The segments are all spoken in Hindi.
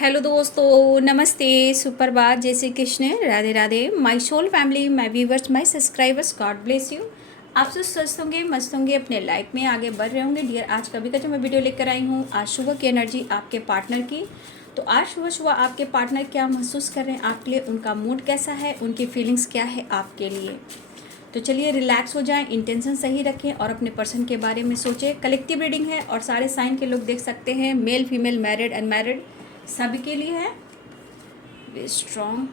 हेलो दोस्तों, नमस्ते, सुप्रभात, जय Shri Krishna, Radhe Radhe. My soul family, my viewers, my subscribers, god bless you. आप सब स्वस्थ होंगे, मस्त होंगे, अपने लाइफ में आगे बढ़ रहे होंगे। डियर, आज कभी का जो मैं वीडियो लेकर आई हूँ, आज सुबह की एनर्जी आपके पार्टनर की। तो आज सुबह सुबह आपके पार्टनर क्या महसूस कर रहे हैं आपके लिए, उनका मूड कैसा है, उनकी फीलिंग्स क्या है आपके लिए। तो चलिए रिलैक्स हो जाएं, इंटेंशन सही रखें और अपने पर्सन के बारे में सोचें। कलेक्टिव रीडिंग है और सारे साइन के लोग देख सकते हैं, मेल फीमेल मैरिड अनमैरिड सभी के लिए है। बी स्ट्रॉन्ग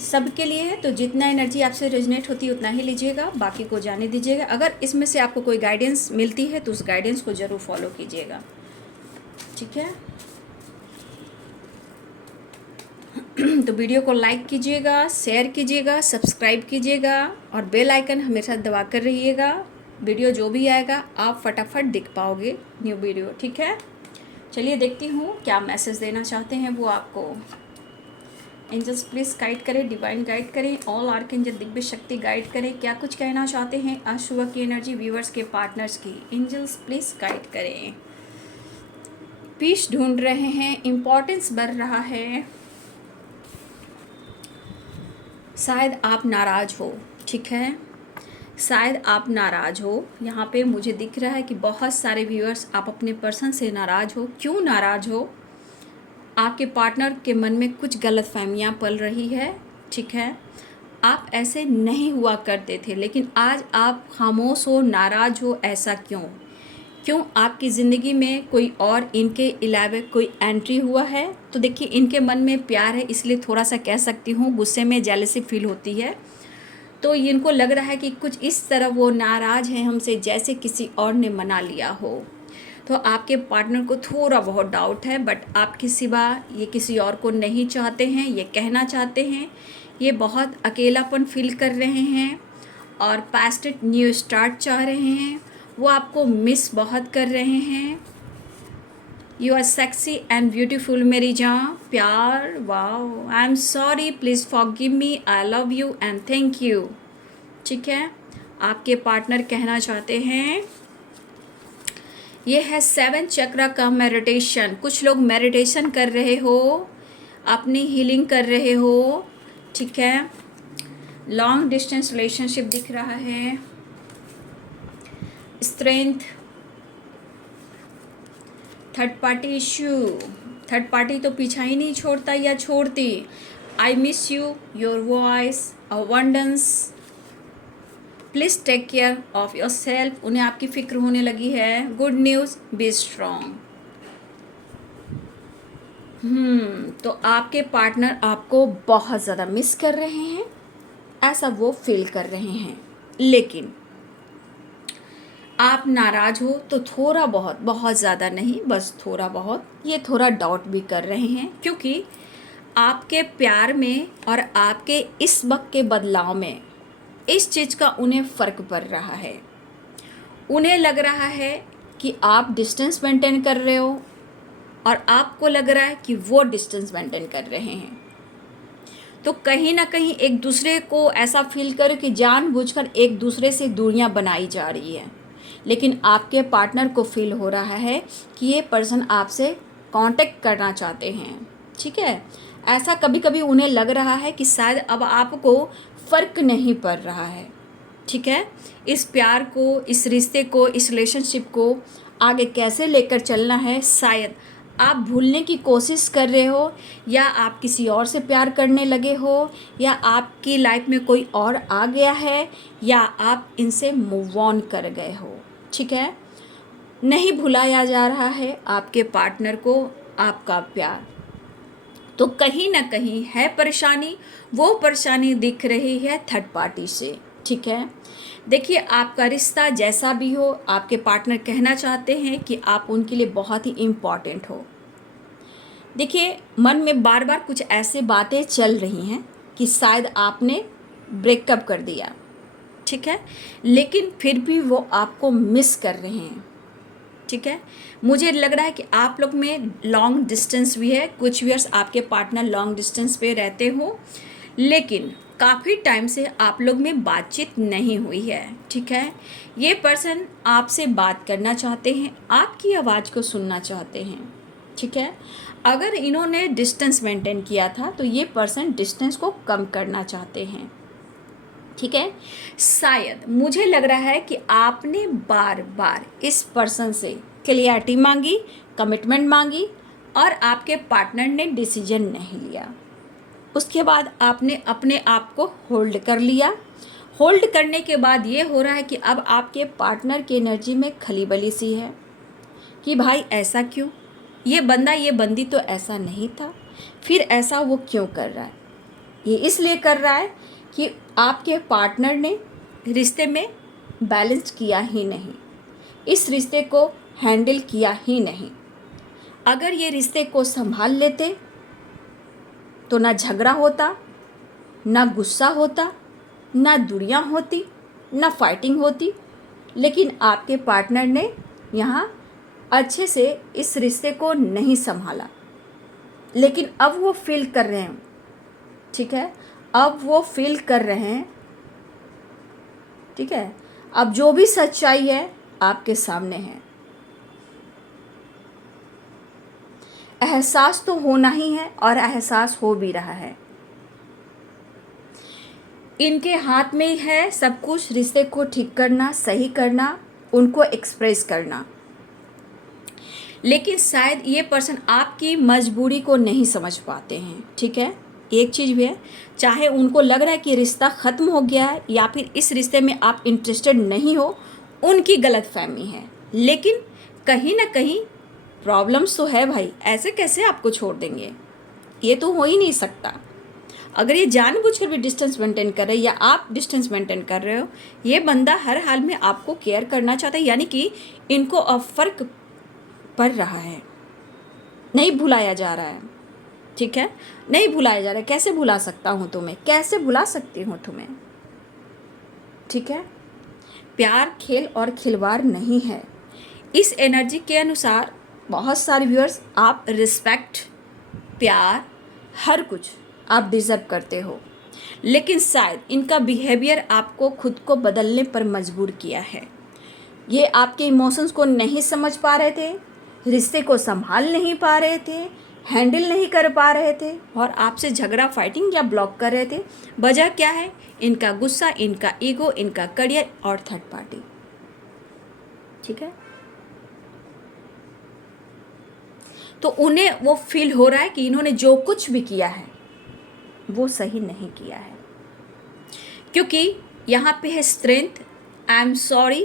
सबके लिए है। तो जितना एनर्जी आपसे रेजोनेट होती है उतना ही लीजिएगा, बाकी को जाने दीजिएगा। अगर इसमें से आपको कोई गाइडेंस मिलती है तो उस गाइडेंस को ज़रूर फॉलो कीजिएगा, ठीक है। तो वीडियो को लाइक कीजिएगा, शेयर कीजिएगा, सब्सक्राइब कीजिएगा और बेल आइकन हमेशा दबा कर रहिएगा। वीडियो जो भी आएगा आप फटाफट देख पाओगे न्यू वीडियो, ठीक है। चलिए देखती हूँ क्या मैसेज देना चाहते हैं वो आपको। एंजल्स प्लीज़ गाइड करें, डिवाइन गाइड करें, ऑल आर्कएंजल दिव्य शक्ति गाइड करें। क्या कुछ कहना चाहते हैं आज सुबह की एनर्जी व्यूवर्स के पार्टनर्स की। एंजल्स प्लीज़ गाइड करें। पीस ढूंढ रहे हैं, इम्पोर्टेंस बढ़ रहा है। शायद आप नाराज़ हो, ठीक है, शायद आप नाराज़ हो। यहाँ पे मुझे दिख रहा है कि बहुत सारे व्यूअर्स आप अपने पर्सन से नाराज़ हो। क्यों नाराज़ हो? आपके पार्टनर के मन में कुछ गलतफहमियाँ पल रही है, ठीक है। आप ऐसे नहीं हुआ करते थे, लेकिन आज आप खामोश हो, नाराज़ हो। ऐसा क्यों? क्यों आपकी ज़िंदगी में कोई और इनके अलावा कोई एंट्री हुआ है? तो देखिए, इनके मन में प्यार है, इसलिए थोड़ा सा कह सकती हूँ गुस्से में जेलसी फील होती है। तो इनको लग रहा है कि कुछ इस तरह वो नाराज़ हैं हमसे, जैसे किसी और ने मना लिया हो। तो आपके पार्टनर को थोड़ा बहुत डाउट है, बट आपके सिवा ये किसी और को नहीं चाहते हैं, ये कहना चाहते हैं। ये बहुत अकेलापन फील कर रहे हैं और पास्ट न्यू स्टार्ट चाह रहे हैं। वो आपको मिस बहुत कर रहे हैं। You are sexy and beautiful मेरी जान, प्यार, wow, I am sorry, please forgive me, I love you and thank you, ठीक है। आपके पार्टनर कहना चाहते हैं, ये है 7 चक्र का मेडिटेशन। कुछ लोग मेडिटेशन कर रहे हो, अपनी हीलिंग कर रहे हो, ठीक है। लॉन्ग डिस्टेंस रिलेशनशिप दिख रहा है। Strength, third party issue. Third party तो पीछा ही नहीं छोड़ता या छोड़ती। I miss you, your voice, abundance, please take care of yourself. उन्हें आपकी फिक्र होने लगी है। Good news, be strong. तो आपके पार्टनर आपको बहुत ज़्यादा मिस कर रहे हैं, ऐसा वो फील कर रहे हैं। लेकिन आप नाराज़ हो तो थोड़ा बहुत, बहुत ज़्यादा नहीं, बस थोड़ा बहुत, ये थोड़ा डाउट भी कर रहे हैं, क्योंकि आपके प्यार में और आपके इस वक्त के बदलाव में इस चीज़ का उन्हें फ़र्क पड़ रहा है। उन्हें लग रहा है कि आप डिस्टेंस मेंटेन कर रहे हो और आपको लग रहा है कि वो डिस्टेंस मेंटेन कर रहे हैं। तो कहीं ना कहीं एक दूसरे को ऐसा फील करो कि जानबूझकर एक दूसरे से दूरियां बनाई जा रही है। लेकिन आपके पार्टनर को फील हो रहा है कि ये पर्सन आपसे कांटेक्ट करना चाहते हैं, ठीक है। ऐसा कभी कभी उन्हें लग रहा है कि शायद अब आपको फ़र्क नहीं पड़ रहा है, ठीक है। इस प्यार को, इस रिश्ते को, इस रिलेशनशिप को आगे कैसे लेकर चलना है, शायद आप भूलने की कोशिश कर रहे हो, या आप किसी और से प्यार करने लगे हो, या आपकी लाइफ में कोई और आ गया है, या आप इनसे मूव ऑन कर गए हो, ठीक है। नहीं भुलाया जा रहा है आपके पार्टनर को आपका प्यार। तो कहीं ना कहीं है परेशानी, वो परेशानी दिख रही है थर्ड पार्टी से, ठीक है। देखिए, आपका रिश्ता जैसा भी हो, आपके पार्टनर कहना चाहते हैं कि आप उनके लिए बहुत ही इम्पॉर्टेंट हो। देखिए, मन में बार बार कुछ ऐसे बातें चल रही हैं कि शायद आपने ब्रेकअप कर दिया, ठीक है, लेकिन फिर भी वो आपको मिस कर रहे हैं, ठीक है। मुझे लग रहा है कि आप लोग में लॉन्ग डिस्टेंस भी है। कुछ ईयर्स आपके पार्टनर लॉन्ग डिस्टेंस पे रहते हो, लेकिन काफ़ी टाइम से आप लोग में बातचीत नहीं हुई है, ठीक है। ये पर्सन आपसे बात करना चाहते हैं, आपकी आवाज़ को सुनना चाहते हैं, ठीक है। अगर इन्होंने डिस्टेंस मेंटेन किया था तो ये पर्सन डिस्टेंस को कम करना चाहते हैं, ठीक है। शायद मुझे लग रहा है कि आपने बार बार इस पर्सन से क्लियरिटी मांगी, कमिटमेंट मांगी और आपके पार्टनर ने डिसीजन नहीं लिया। उसके बाद आपने अपने आप को होल्ड कर लिया। होल्ड करने के बाद ये हो रहा है कि अब आपके पार्टनर की एनर्जी में खलीबली सी है कि भाई ऐसा क्यों, ये बंदा ये बंदी तो ऐसा नहीं था, फिर ऐसा वो क्यों कर रहा है। ये इसलिए कर रहा है कि आपके पार्टनर ने रिश्ते में बैलेंस किया ही नहीं, इस रिश्ते को हैंडल किया ही नहीं। अगर ये रिश्ते को संभाल लेते तो ना झगड़ा होता, ना गुस्सा होता, ना दूरियां होती, ना फाइटिंग होती। लेकिन आपके पार्टनर ने यहाँ अच्छे से इस रिश्ते को नहीं संभाला। लेकिन अब वो फील कर रहे हैं, ठीक है, अब वो फील कर रहे हैं, ठीक है। अब जो भी सच्चाई है आपके सामने है। एहसास तो होना ही है और एहसास हो भी रहा है। इनके हाथ में है सब कुछ, रिश्ते को ठीक करना, सही करना, उनको एक्सप्रेस करना। लेकिन शायद ये पर्सन आपकी मजबूरी को नहीं समझ पाते हैं, ठीक है। एक चीज़ भी है, चाहे उनको लग रहा है कि रिश्ता ख़त्म हो गया है या फिर इस रिश्ते में आप इंटरेस्टेड नहीं हो, उनकी गलतफहमी है। लेकिन कहीं ना कहीं प्रॉब्लम्स तो है भाई, ऐसे कैसे आपको छोड़ देंगे, ये तो हो ही नहीं सकता। अगर ये जानबूझकर भी डिस्टेंस मेंटेन कर रहे हैं या आप डिस्टेंस मेंटेन कर रहे हो, ये बंदा हर हाल में आपको केयर करना चाहता है, यानी कि इनको अब फ़र्क पड़ रहा है, नहीं भुलाया जा रहा है, ठीक है, नहीं भुलाया जा रहा है। कैसे भुला सकता हूँ तुम्हें, कैसे भुला सकती हूँ तुम्हें, ठीक है। प्यार खेल और खिलवाड़ नहीं है। इस एनर्जी के अनुसार बहुत सारे व्यूअर्स, आप रिस्पेक्ट, प्यार, हर कुछ आप डिज़र्व करते हो। लेकिन शायद इनका बिहेवियर आपको खुद को बदलने पर मजबूर किया है। ये आपके इमोशंस को नहीं समझ पा रहे थे, रिश्ते को संभाल नहीं पा रहे थे, हैंडल नहीं कर पा रहे थे और आपसे झगड़ा, फाइटिंग या ब्लॉक कर रहे थे। वजह क्या है? इनका गुस्सा, इनका ईगो, इनका करियर और थर्ड पार्टी, ठीक है। तो उन्हें वो फील हो रहा है कि इन्होंने जो कुछ भी किया है वो सही नहीं किया है, क्योंकि यहाँ पे है strength, I am sorry,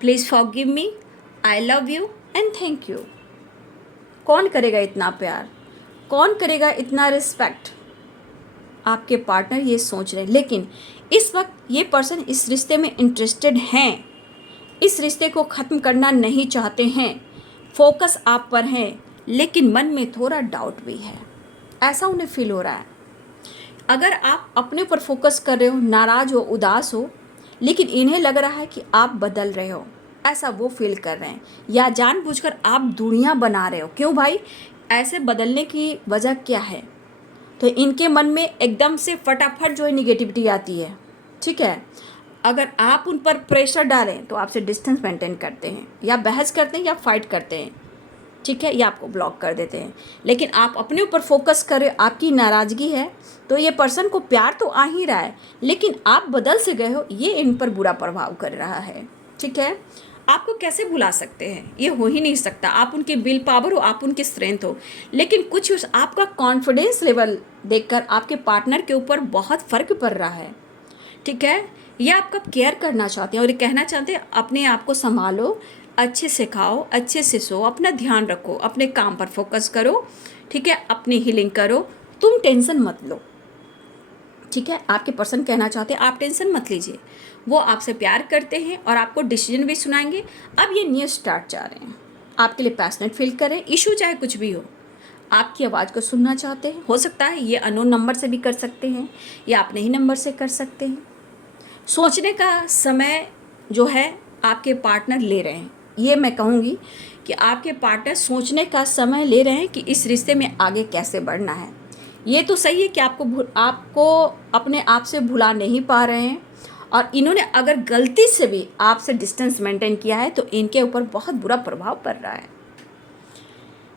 please forgive me, I love you and thank you. कौन करेगा इतना प्यार, कौन करेगा इतना रिस्पेक्ट? आपके पार्टनर ये सोच रहे हैं। लेकिन इस वक्त ये पर्सन इस रिश्ते में इंटरेस्टेड हैं, इस रिश्ते को ख़त्म करना नहीं चाहते हैं, फोकस आप पर है, लेकिन मन में थोड़ा डाउट भी है, ऐसा उन्हें फील हो रहा है। अगर आप अपने ऊपर फोकस कर रहे हो, नाराज़ हो, उदास हो, लेकिन इन्हें लग रहा है कि आप बदल रहे हो, ऐसा वो फील कर रहे हैं, या जानबूझकर आप दूरियां बना रहे हो। क्यों भाई, ऐसे बदलने की वजह क्या है? तो इनके मन में एकदम से फटाफट जो है निगेटिविटी आती है, ठीक है। अगर आप उन पर प्रेशर डालें तो आपसे डिस्टेंस मेंटेन करते हैं, या बहस करते हैं, या फाइट करते हैं, ठीक है, या आपको ब्लॉक कर देते हैं। लेकिन आप अपने ऊपर फोकस करें, आपकी नाराज़गी है, तो ये पर्सन को प्यार तो आ ही रहा है, लेकिन आप बदल से गए हो, ये इन पर बुरा प्रभाव कर रहा है, ठीक है। आपको कैसे भुला सकते हैं? ये हो ही नहीं सकता। आप उनकी विल पावर हो, आप उनकी स्ट्रेंथ हो, लेकिन कुछ आपका कॉन्फिडेंस लेवल देखकर आपके पार्टनर के ऊपर बहुत फ़र्क पड़ रहा है, ठीक है। ये आपका केयर करना चाहते हैं और ये कहना चाहते हैं अपने आप को संभालो, अच्छे से खाओ, अच्छे से सो, अपना ध्यान रखो, अपने काम पर फोकस करो, ठीक है, अपनी हीलिंग करो, तुम टेंशन मत लो, ठीक है। आपके पर्सन कहना चाहते हैं आप टेंशन मत लीजिए, वो आपसे प्यार करते हैं और आपको डिसीजन भी सुनाएंगे। अब ये न्यू स्टार्ट चाह रहे हैं, आपके लिए पैशनेट फील कर रहे हैं, इशू चाहे कुछ भी हो, आपकी आवाज़ को सुनना चाहते हैं। हो सकता है ये अननोन नंबर से भी कर सकते हैं या अपने ही नंबर से कर सकते हैं। सोचने का समय जो है आपके पार्टनर ले रहे हैं, ये मैं कहूँगी कि आपके पार्टनर सोचने का समय ले रहे हैं कि इस रिश्ते में आगे कैसे बढ़ना है। ये तो सही है कि आपको अपने आप से भुला नहीं पा रहे हैं, और इन्होंने अगर गलती से भी आपसे डिस्टेंस मेंटेन किया है तो इनके ऊपर बहुत बुरा प्रभाव पड़ रहा है।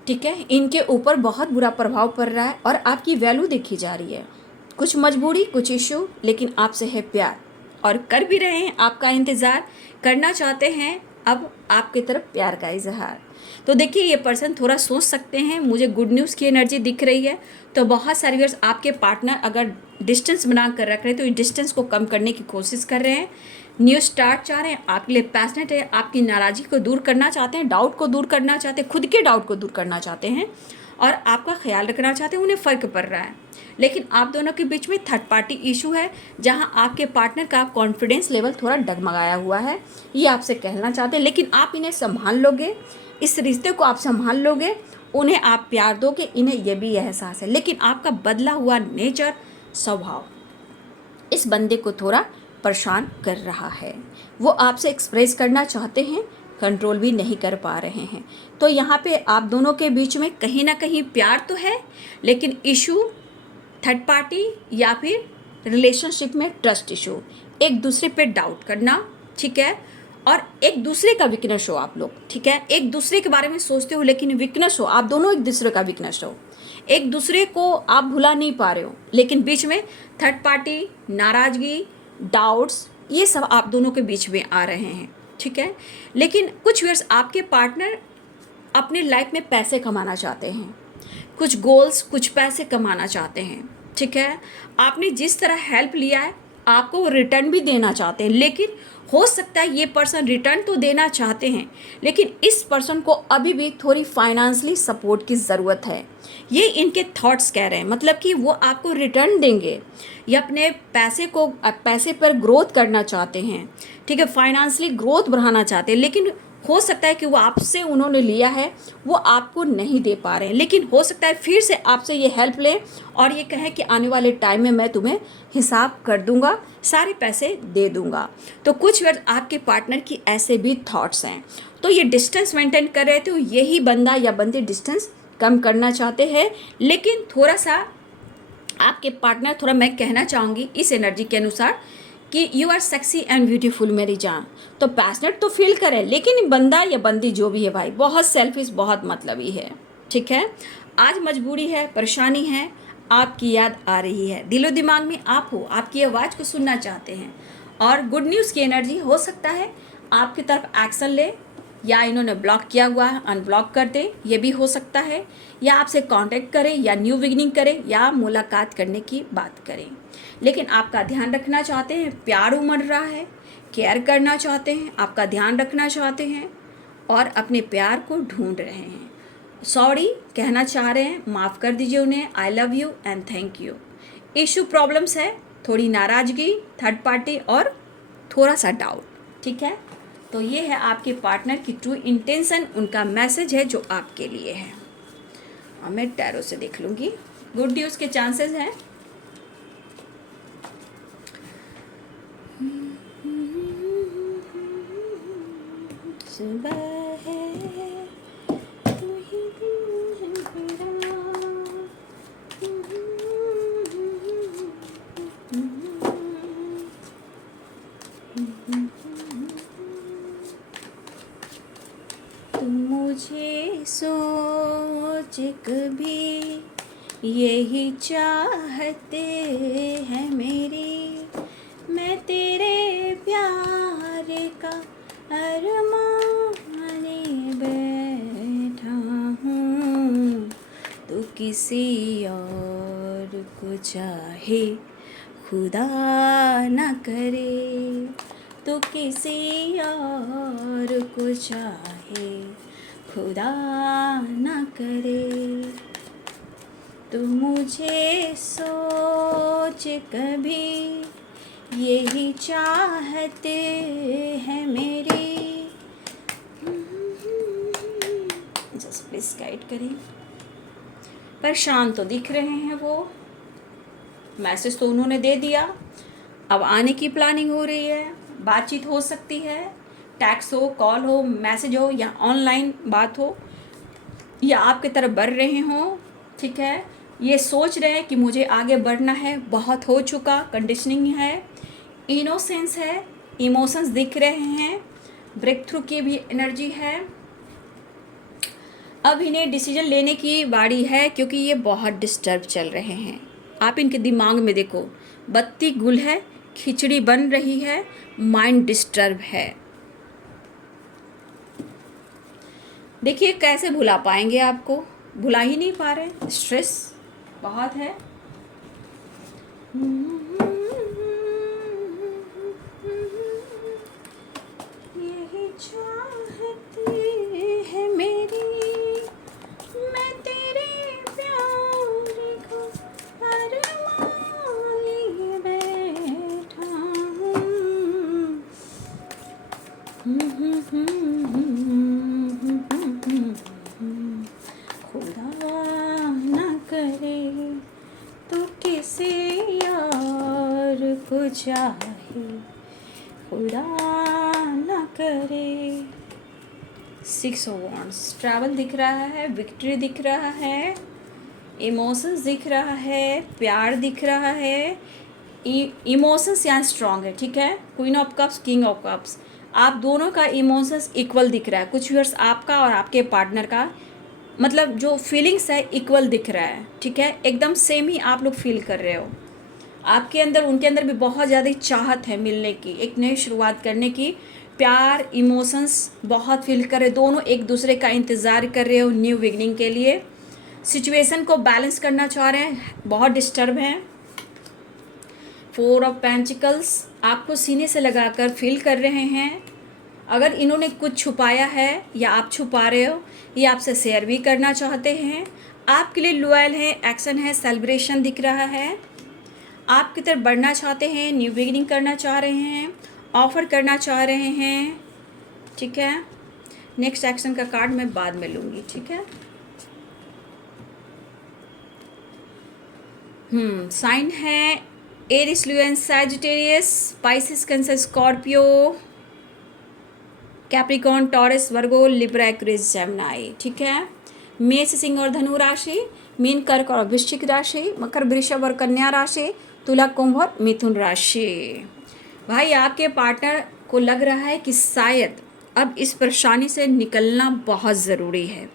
ठीक है, इनके ऊपर बहुत बुरा प्रभाव पड़ रहा है और आपकी वैल्यू देखी जा रही है। कुछ मजबूरी, कुछ इशू, लेकिन आपसे है प्यार और कर भी रहे हैं, आपका इंतज़ार करना चाहते हैं अब आपकी तरफ प्यार का इजहार। तो देखिए, ये पर्सन थोड़ा सोच सकते हैं, मुझे गुड न्यूज़ की एनर्जी दिख रही है। तो बहुत सारे व्यूअर्स, आपके पार्टनर अगर डिस्टेंस बना कर रख रहे हैं तो इस डिस्टेंस को कम करने की कोशिश कर रहे हैं, न्यू स्टार्ट चाह रहे हैं, आपके लिए पैशनेट है, आपकी नाराज़गी को दूर करना चाहते हैं, डाउट को दूर करना चाहते हैं, खुद के डाउट को दूर करना चाहते हैं और आपका ख्याल रखना चाहते हैं। उन्हें फ़र्क पड़ रहा है, लेकिन आप दोनों के बीच में थर्ड पार्टी इशू है, जहां आपके पार्टनर का कॉन्फिडेंस लेवल थोड़ा डगमगाया हुआ है। ये आपसे कहना चाहते हैं, लेकिन आप इन्हें संभाल लोगे, इस रिश्ते को आप संभाल लोगे, उन्हें आप प्यार दोगे, इन्हें यह भी एहसास है। लेकिन आपका बदला हुआ नेचर, स्वभाव इस बंदे को थोड़ा परेशान कर रहा है। वो आपसे एक्सप्रेस करना चाहते हैं, कंट्रोल भी नहीं कर पा रहे हैं। तो यहाँ पे आप दोनों के बीच में कहीं ना कहीं प्यार तो है, लेकिन इशू थर्ड पार्टी या फिर रिलेशनशिप में ट्रस्ट इशू, एक दूसरे पे डाउट करना, ठीक है, और एक दूसरे का वीकनेस हो आप लोग, ठीक है, एक दूसरे के बारे में सोचते हो लेकिन वीकनेस हो, आप दोनों एक दूसरे का वीकनेस हो, एक दूसरे को आप भुला नहीं पा रहे हो, लेकिन बीच में थर्ड पार्टी, नाराज़गी, डाउट्स, ये सब आप दोनों के बीच में आ रहे हैं। ठीक है, लेकिन कुछ व्यूअर्स, आपके पार्टनर अपने लाइफ में पैसे कमाना चाहते हैं, कुछ गोल्स, कुछ पैसे कमाना चाहते हैं। ठीक है, आपने जिस तरह हेल्प लिया है आपको वो रिटर्न भी देना चाहते हैं, लेकिन हो सकता है ये पर्सन रिटर्न तो देना चाहते हैं, लेकिन इस पर्सन को अभी भी थोड़ी फाइनेंशियली सपोर्ट की ज़रूरत है। ये इनके थॉट्स कह रहे हैं, मतलब कि वो आपको रिटर्न देंगे या अपने पैसे पर ग्रोथ करना चाहते हैं। ठीक है, फाइनेंशियली ग्रोथ बढ़ाना चाहते हैं, लेकिन हो सकता है कि वो आपसे उन्होंने लिया है वो आपको नहीं दे पा रहे हैं, लेकिन हो सकता है फिर से आपसे ये हेल्प लें और ये कहें कि आने वाले टाइम में मैं तुम्हें हिसाब कर दूंगा, सारे पैसे दे दूंगा। तो कुछ वर्ड आपके पार्टनर की ऐसे भी थॉट्स हैं। तो ये डिस्टेंस मेंटेन कर रहे थे, तो यही बंदा या बंदी डिस्टेंस कम करना चाहते हैं, लेकिन थोड़ा सा आपके पार्टनर, थोड़ा मैं कहना चाहूँगी इस एनर्जी के अनुसार कि you are sexy and beautiful मेरी जान, तो पैशनेट तो फील करें, लेकिन बंदा या बंदी जो भी है भाई, बहुत सेल्फिश, बहुत मतलबी है। ठीक है, आज मजबूरी है, परेशानी है, आपकी याद आ रही है, दिलो दिमाग में आप हो, आपकी आवाज़ को सुनना चाहते हैं, और गुड न्यूज़ की एनर्जी हो सकता है आपकी तरफ एक्शन ले, या इन्होंने ब्लॉक किया हुआ है अनब्लॉक कर दे, ये भी हो सकता है, या आपसे कांटेक्ट करें, या न्यू बिगिनिंग करें, या मुलाकात करने की बात करें। लेकिन आपका ध्यान रखना चाहते हैं, प्यार उमड़ रहा है, केयर करना चाहते हैं, आपका ध्यान रखना चाहते हैं और अपने प्यार को ढूंढ रहे हैं। सॉरी कहना चाह रहे हैं, माफ़ कर दीजिए उन्हें, आई love you and thank you. Issue problems है, थोड़ी नाराज़गी, थर्ड पार्टी और थोड़ा सा डाउट। ठीक है, तो ये है आपके पार्टनर की ट्रू इंटेंशन, उनका मैसेज है जो आपके लिए है। और मैं टैरो से देख लूँगी, गुड न्यूज़ के चांसेस हैं। सुबह है तू ही दिन है तुम मुझे सोच कभी यही चाहते हैं मेरी, मैं तेरे प्यार का अरमाने बैठा हूँ, तो किसी और को चाहे खुदा न करे, तो किसी और को चाहे खुदा न करे, तो मुझे सोच कभी यही चाहते हैं मेरी। जस्ट प्लीज गाइड करें। परेशान तो दिख रहे हैं वो, मैसेज तो उन्होंने दे दिया, अब आने की प्लानिंग हो रही है, बातचीत हो सकती है, टैक्स हो, कॉल हो, मैसेज हो, या ऑनलाइन बात हो, या आपकी तरफ बढ़ रहे हों। ठीक है, ये सोच रहे हैं कि मुझे आगे बढ़ना है, बहुत हो चुका, कंडीशनिंग है, इनोसेंस है, इमोशंस दिख रहे हैं, ब्रेक थ्रू की भी एनर्जी है। अब इन्हें डिसीजन लेने की बारी है क्योंकि ये बहुत डिस्टर्ब चल रहे हैं। आप इनके दिमाग में देखो, बत्ती गुल है, खिचड़ी बन रही है, माइंड डिस्टर्ब है। देखिए कैसे भुला पाएंगे, आपको भुला ही नहीं पा रहे, स्ट्रेस बहुत है। यही चाहती है मेरी, मैं तेरे प्यार को अरमान लिए बैठा हूँ। खुदा न करे तो किसी यार को चाहे, खुदा न करे। 6 ऑफ वांड्स, ट्रैवल दिख रहा है, विक्ट्री दिख रहा है, इमोशंस दिख रहा है, प्यार दिख रहा है। इमोशंस यहाँ स्ट्रॉन्ग है, ठीक है। Queen of cups, king of cups, आप दोनों का इमोशंस इक्वल दिख रहा है। कुछ व्यूअर्स आपका और आपके पार्टनर का मतलब जो फीलिंग्स है इक्वल दिख रहा है, ठीक है। एकदम सेम ही आप लोग फील कर रहे हो। आपके अंदर उनके अंदर भी बहुत ज़्यादा चाहत है मिलने की, एक नई शुरुआत करने की। प्यार, इमोशंस बहुत फील कर रहे, दोनों एक दूसरे का इंतज़ार कर रहे हो न्यू बिगनिंग के लिए। सिचुएशन को बैलेंस करना चाह रहे हैं, बहुत डिस्टर्ब हैं। 4 ऑफ पेंटिकल्स, आपको सीने से लगाकर फील कर रहे हैं। अगर इन्होंने कुछ छुपाया है या आप छुपा रहे हो, ये आपसे शेयर भी करना चाहते हैं। आपके लिए लॉयल है, एक्शन है, सेलिब्रेशन दिख रहा है। आपकी तरफ बढ़ना चाहते हैं, न्यू बिगिनिंग करना चाह रहे हैं, ऑफर करना चाह रहे हैं, ठीक है। नेक्स्ट एक्शन का कार्ड मैं बाद में लूँगी, ठीक है। साइन है Aries, Leo, Sagittarius, Pisces, Cancer, Scorpio, Capricorn, Taurus, Virgo, Libra, Aquarius, Gemini, ठीक है। मेष, सिंह और धनु राशि, मीन, कर्क और वृश्चिक राशि, मकर, वृषभ और कन्या राशि, तुला, कुंभ और मिथुन राशि। भाई आपके पार्टनर को लग रहा है कि शायद अब इस परेशानी से निकलना बहुत ज़रूरी है,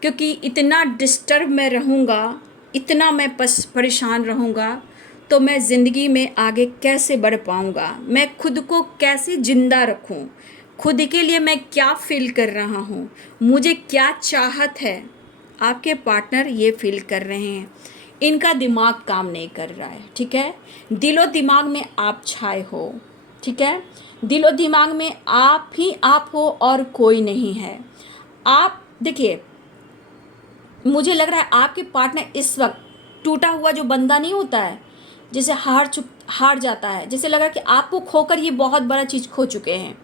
क्योंकि इतना डिस्टर्ब मैं रहूँगा, इतना मैं परेशान रहूँगा तो मैं ज़िंदगी में आगे कैसे बढ़ पाऊँगा, मैं खुद को कैसे ज़िंदा रखूँ, खुद के लिए मैं क्या फील कर रहा हूँ, मुझे क्या चाहत है। आपके पार्टनर ये फील कर रहे हैं, इनका दिमाग काम नहीं कर रहा है, ठीक है। दिलो दिमाग में आप छाए हो, ठीक है। दिलो दिमाग में आप ही आप हो और कोई नहीं है। आप देखिए, मुझे लग रहा है आपके पार्टनर इस वक्त टूटा हुआ जो बंदा नहीं होता है, जैसे हार जाता है, जैसे लग रहा है कि आपको खोकर ये बहुत बड़ा चीज़ खो चुके हैं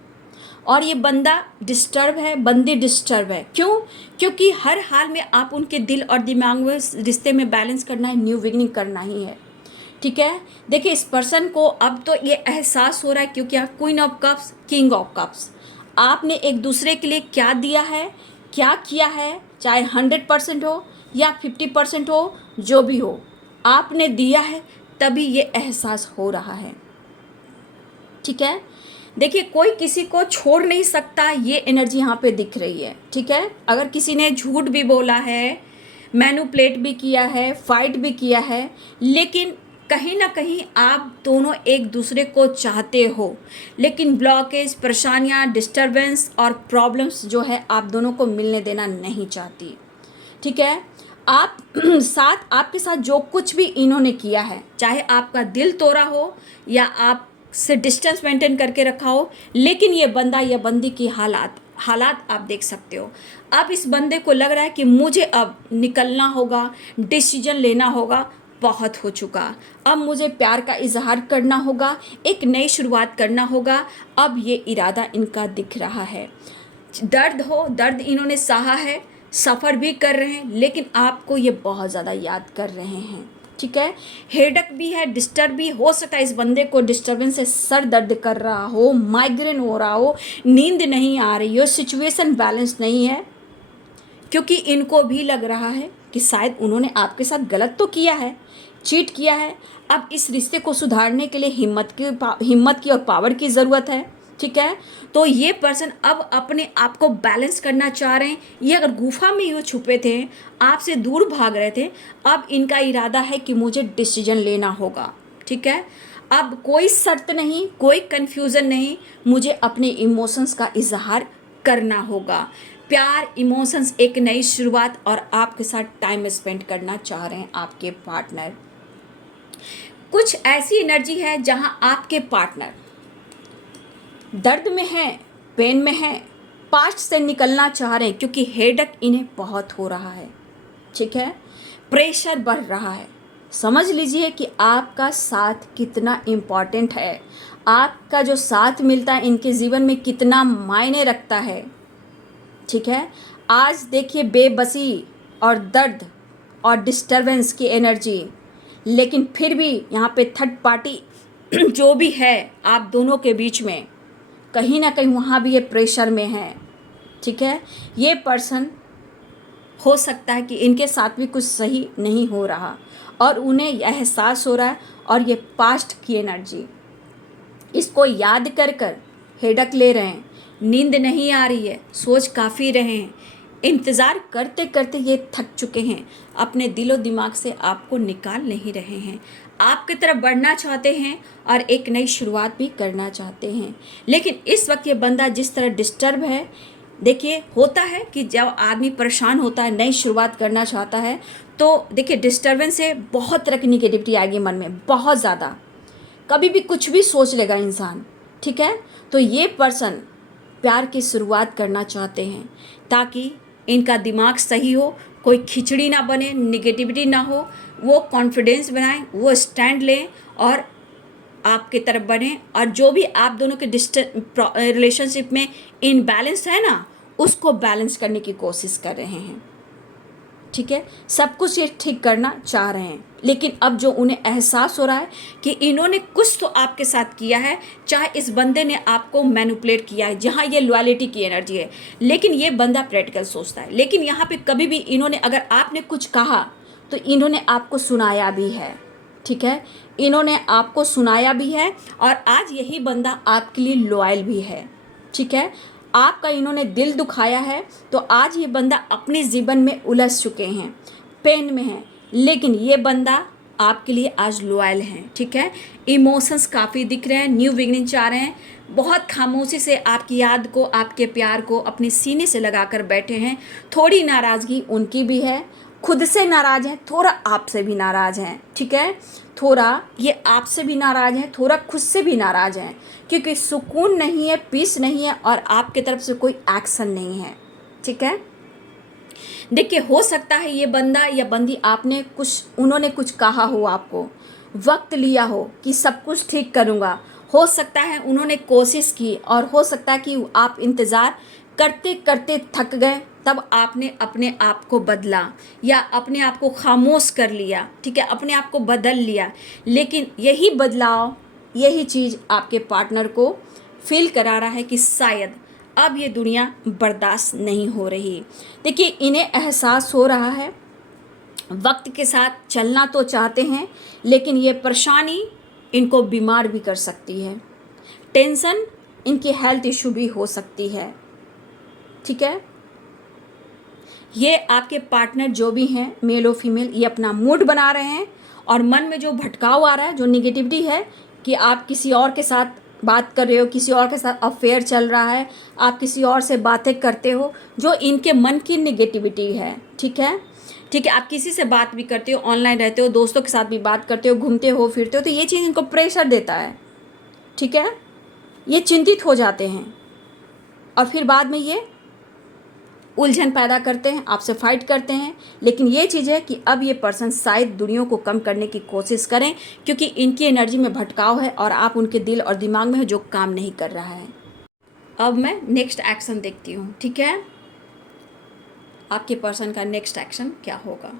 और ये बंदा डिस्टर्ब है, बंदी डिस्टर्ब है। क्यों? क्योंकि हर हाल में आप उनके दिल और दिमाग में रिश्ते में बैलेंस करना है, न्यू बिगिनिंग करना ही है, ठीक है। देखिए इस पर्सन को अब तो ये एहसास हो रहा है, क्योंकि आप queen of cups, king of cups, आपने एक दूसरे के लिए क्या दिया है, क्या किया है, चाहे 100% हो या 50% हो, जो भी हो आपने दिया है, तभी ये एहसास हो रहा है, ठीक है। देखिए कोई किसी को छोड़ नहीं सकता, ये एनर्जी यहाँ पे दिख रही है, ठीक है। अगर किसी ने झूठ भी बोला है, मैनिपुलेट भी किया है, फाइट भी किया है, लेकिन कहीं ना कहीं आप दोनों एक दूसरे को चाहते हो, लेकिन ब्लॉकेज, परेशानियाँ, डिस्टर्बेंस और प्रॉब्लम्स जो है आप दोनों को मिलने देना नहीं चाहती, ठीक है। आप आपके साथ जो कुछ भी इन्होंने किया है, चाहे आपका दिल तोड़ा हो या आप से डिस्टेंस मेंटेन करके रखा हो, लेकिन ये बंदा या बंदी की हालात आप देख सकते हो। अब इस बंदे को लग रहा है कि मुझे अब निकलना होगा, डिसीजन लेना होगा, बहुत हो चुका, अब मुझे प्यार का इजहार करना होगा, एक नई शुरुआत करना होगा। अब ये इरादा इनका दिख रहा है। दर्द इन्होंने सहा है, सफ़र भी कर रहे हैं, लेकिन आपको ये बहुत ज़्यादा याद कर रहे हैं, ठीक है। हेडेक भी है, डिस्टर्ब भी हो सकता है, इस बंदे को डिस्टर्बेंस से सर दर्द कर रहा हो, माइग्रेन हो रहा हो, नींद नहीं आ रही हो, सिचुएशन बैलेंस नहीं है, क्योंकि इनको भी लग रहा है कि शायद उन्होंने आपके साथ गलत तो किया है, चीट किया है। अब इस रिश्ते को सुधारने के लिए हिम्मत की और पावर की ज़रूरत है, ठीक है। तो ये पर्सन अब अपने आप को बैलेंस करना चाह रहे हैं। ये अगर गुफा में ये छुपे थे, आपसे दूर भाग रहे थे, अब इनका इरादा है कि मुझे डिसीजन लेना होगा, ठीक है। अब कोई शर्त नहीं, कोई कन्फ्यूज़न नहीं, मुझे अपने इमोशंस का इजहार करना होगा। प्यार, इमोशंस, एक नई शुरुआत और आपके साथ टाइम स्पेंड करना चाह रहे हैं आपके पार्टनर। कुछ ऐसी एनर्जी है जहां आपके पार्टनर दर्द में है, पेन में है, पास्ट से निकलना चाह रहे हैं क्योंकि हेडेक इन्हें बहुत हो रहा है, ठीक है। प्रेशर बढ़ रहा है। समझ लीजिए कि आपका साथ कितना इम्पॉर्टेंट है, आपका जो साथ मिलता है इनके जीवन में कितना मायने रखता है, ठीक है। आज देखिए बेबसी और दर्द और डिस्टरबेंस की एनर्जी, लेकिन फिर भी यहाँ पे थर्ड पार्टी जो भी है आप दोनों के बीच में, कहीं ना कहीं वहाँ भी ये प्रेशर में है, ठीक है। ये पर्सन हो सकता है कि इनके साथ भी कुछ सही नहीं हो रहा और उन्हें एहसास हो रहा है, और ये पास्ट की एनर्जी इसको याद कर कर हेडक ले रहे हैं, नींद नहीं आ रही है, सोच काफ़ी रहे हैं, इंतज़ार करते करते ये थक चुके हैं, अपने दिलो दिमाग से आपको निकाल नहीं रहे हैं, आपकी तरफ बढ़ना चाहते हैं और एक नई शुरुआत भी करना चाहते हैं। लेकिन इस वक्त ये बंदा जिस तरह डिस्टर्ब है, देखिए होता है कि जब आदमी परेशान होता है, नई शुरुआत करना चाहता है, तो देखिए डिस्टर्बेंस से बहुत तरह की निगेटिविटी आएगी मन में, बहुत ज़्यादा, कभी भी कुछ भी सोच लेगा इंसान, ठीक है। तो ये पर्सन प्यार की शुरुआत करना चाहते हैं ताकि इनका दिमाग सही हो, कोई खिचड़ी ना बने, निगेटिविटी ना हो, वो कॉन्फिडेंस बनाएं, वो स्टैंड लें और आपके तरफ बढ़ें, और जो भी आप दोनों के रिलेशनशिप में इनबैलेंस है ना, उसको बैलेंस करने की कोशिश कर रहे हैं, ठीक है। सब कुछ ये ठीक करना चाह रहे हैं, लेकिन अब जो उन्हें एहसास हो रहा है कि इन्होंने कुछ तो आपके साथ किया है, चाहे इस बंदे ने आपको मैनिपुलेट किया है, जहाँ ये लॉयल्टी की एनर्जी है, लेकिन ये बंदा प्रैक्टिकल सोचता है। लेकिन यहाँ पे कभी भी इन्होंने, अगर आपने कुछ कहा तो इन्होंने आपको सुनाया भी है, ठीक है। इन्होंने आपको सुनाया भी है और आज यही बंदा आपके लिए लॉयल भी है, ठीक है। आपका इन्होंने दिल दुखाया है, तो आज ये बंदा अपने जीवन में उलझ चुके हैं, पेन में हैं, लेकिन ये बंदा आपके लिए आज लॉयल है, ठीक है। इमोशंस काफ़ी दिख रहे हैं, न्यू बिगनिंग चाह रहे हैं, बहुत खामोशी से आपकी याद को, आपके प्यार को अपने सीने से लगा कर बैठे हैं। थोड़ी नाराज़गी उनकी भी है, खुद से नाराज़ हैं, थोड़ा आपसे भी नाराज़ हैं, ठीक है। थोड़ा ये आपसे भी नाराज़ हैं, थोड़ा खुद से भी नाराज़ हैं, क्योंकि सुकून नहीं है, पीस नहीं है और आपकी तरफ से कोई एक्शन नहीं है, ठीक है। देखिए हो सकता है ये बंदा या बंदी, आपने कुछ, उन्होंने कुछ कहा हो, आपको वक्त लिया हो कि सब कुछ ठीक करूँगा, हो सकता है उन्होंने कोशिश की, और हो सकता है कि आप इंतज़ार करते करते थक गए, तब आपने अपने आप को बदला या अपने आप को खामोश कर लिया, ठीक है, अपने आप को बदल लिया। लेकिन यही बदलाव, यही चीज़ आपके पार्टनर को फील करा रहा है कि शायद अब ये दुनिया बर्दाश्त नहीं हो रही। देखिए इन्हें एहसास हो रहा है, वक्त के साथ चलना तो चाहते हैं, लेकिन ये परेशानी इनको बीमार भी कर सकती है, टेंशन इनकी हेल्थ इशू भी हो सकती है, ठीक है। ये आपके पार्टनर जो भी हैं, मेल और फीमेल, ये अपना मूड बना रहे हैं, और मन में जो भटकाव आ रहा है, जो निगेटिविटी है कि आप किसी और के साथ बात कर रहे हो, किसी और के साथ अफेयर चल रहा है, आप किसी और से बातें करते हो, जो इनके मन की निगेटिविटी है, ठीक है। ठीक है, आप किसी से बात भी करते हो, ऑनलाइन रहते हो, दोस्तों के साथ भी बात करते हो, घूमते हो फिरते हो, तो ये चीज़ इनको प्रेशर देता है, ठीक है। ये चिंतित हो जाते हैं और फिर बाद में ये उलझन पैदा करते हैं, आपसे फाइट करते हैं। लेकिन ये चीज़ है कि अब ये पर्सन शायद दूरियों को कम करने की कोशिश करें, क्योंकि इनकी एनर्जी में भटकाव है और आप उनके दिल और दिमाग में हो जो काम नहीं कर रहा है। अब मैं नेक्स्ट एक्शन देखती हूँ, ठीक है, आपके पर्सन का नेक्स्ट एक्शन क्या होगा।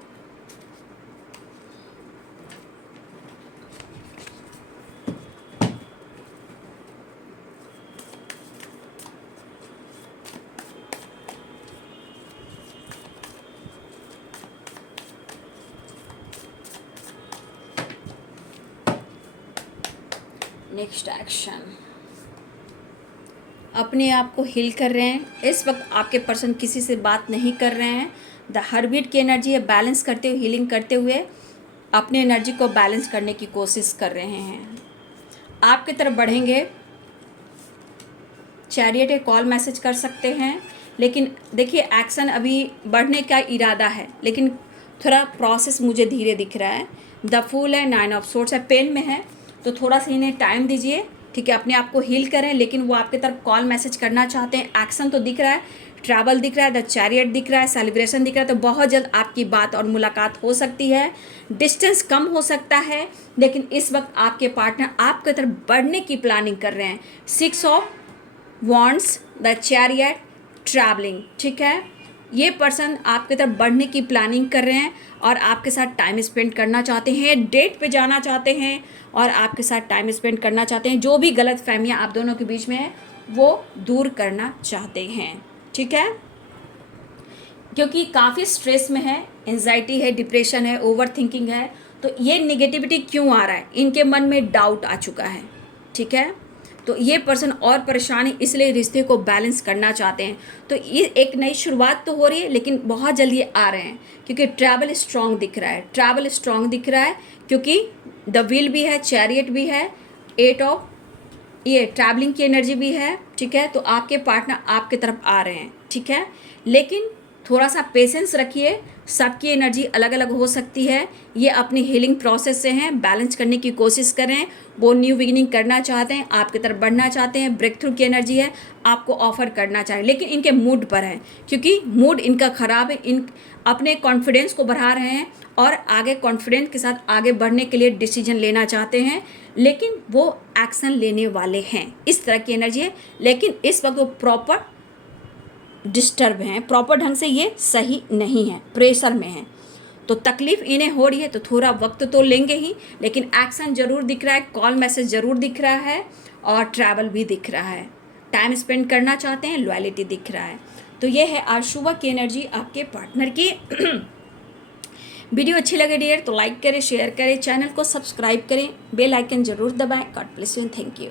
नेक्स्ट एक्शन, अपने आप को हील कर रहे हैं। इस वक्त आपके पर्सन किसी से बात नहीं कर रहे हैं। द हर्बिट की एनर्जी है, बैलेंस करते हुए, हीलिंग करते हुए अपने एनर्जी को बैलेंस करने की कोशिश कर रहे हैं। आपकी तरफ बढ़ेंगे। चैरियट एक कॉल मैसेज कर सकते हैं, लेकिन देखिए एक्शन अभी बढ़ने का इरादा है, लेकिन थोड़ा प्रोसेस मुझे धीरे दिख रहा है। द फूल है, 9 ऑफ सोर्ड्स है, पेन में है, तो थोड़ा सा इन्हें टाइम दीजिए, ठीक है। अपने आप को हील करें, लेकिन वो आपके तरफ कॉल मैसेज करना चाहते हैं। एक्शन तो दिख रहा है, ट्रैवल दिख रहा है, द चैरियट दिख रहा है, सेलिब्रेशन दिख रहा है, तो बहुत जल्द आपकी बात और मुलाकात हो सकती है। डिस्टेंस कम हो सकता है, लेकिन इस वक्त आपके पार्टनर आपकी तरफ बढ़ने की प्लानिंग कर रहे हैं। 6 of wands, the chariot, travelling, ठीक है। ये पर्सन आपकी तरफ बढ़ने की प्लानिंग कर रहे हैं और आपके साथ टाइम स्पेंड करना चाहते हैं, डेट पे जाना चाहते हैं और आपके साथ टाइम स्पेंड करना चाहते हैं। जो भी गलत फहमियाँ आप दोनों के बीच में है वो दूर करना चाहते हैं, ठीक है। क्योंकि काफ़ी स्ट्रेस में है, एंजाइटी है, डिप्रेशन है, ओवर थिंकिंग है, तो ये निगेटिविटी क्यों आ रहा है, इनके मन में डाउट आ चुका है, ठीक है। तो ये पर्सन और परेशान है, इसलिए रिश्ते को बैलेंस करना चाहते हैं। तो ये एक नई शुरुआत तो हो रही है, लेकिन बहुत जल्दी आ रहे हैं, क्योंकि ट्रैवल स्ट्रॉन्ग दिख रहा है, ट्रैवल स्ट्रॉन्ग दिख रहा है, क्योंकि द व्हील भी है, चैरियट भी है, 8 ऑफ ये ट्रैवलिंग की एनर्जी भी है, ठीक है। तो आपके पार्टनर आपके तरफ आ रहे हैं, ठीक है, लेकिन थोड़ा सा पेशेंस रखिए। सबकी एनर्जी अलग अलग हो सकती है, ये अपनी हीलिंग प्रोसेस से हैं, बैलेंस करने की कोशिश करें। वो न्यू बिगिनिंग करना चाहते हैं, आपकी तरफ बढ़ना चाहते हैं, ब्रेक थ्रू की एनर्जी है, आपको ऑफर करना चाहें, लेकिन इनके मूड पर है, क्योंकि मूड इनका ख़राब है। इन अपने कॉन्फिडेंस को बढ़ा रहे हैं और आगे कॉन्फिडेंस के साथ आगे बढ़ने के लिए डिसीजन लेना चाहते हैं, लेकिन वो एक्शन लेने वाले हैं, इस तरह की एनर्जी है। लेकिन इस वक्त वो प्रॉपर डिस्टर्ब हैं, प्रॉपर ढंग से ये सही नहीं है, प्रेशर में है, तो तकलीफ़ इन्हें हो रही है, तो थोड़ा वक्त तो लेंगे ही, लेकिन एक्शन ज़रूर दिख रहा है, कॉल मैसेज ज़रूर दिख रहा है और ट्रैवल भी दिख रहा है, टाइम स्पेंड करना चाहते हैं, लॉयल्टी दिख रहा है। तो ये है आज सुबह की एनर्जी आपके पार्टनर की। वीडियो अच्छी लगे डियर तो लाइक करें, शेयर करें, चैनल को सब्सक्राइब करें, बेल आइकन ज़रूर दबाएं। God bless you and thank you.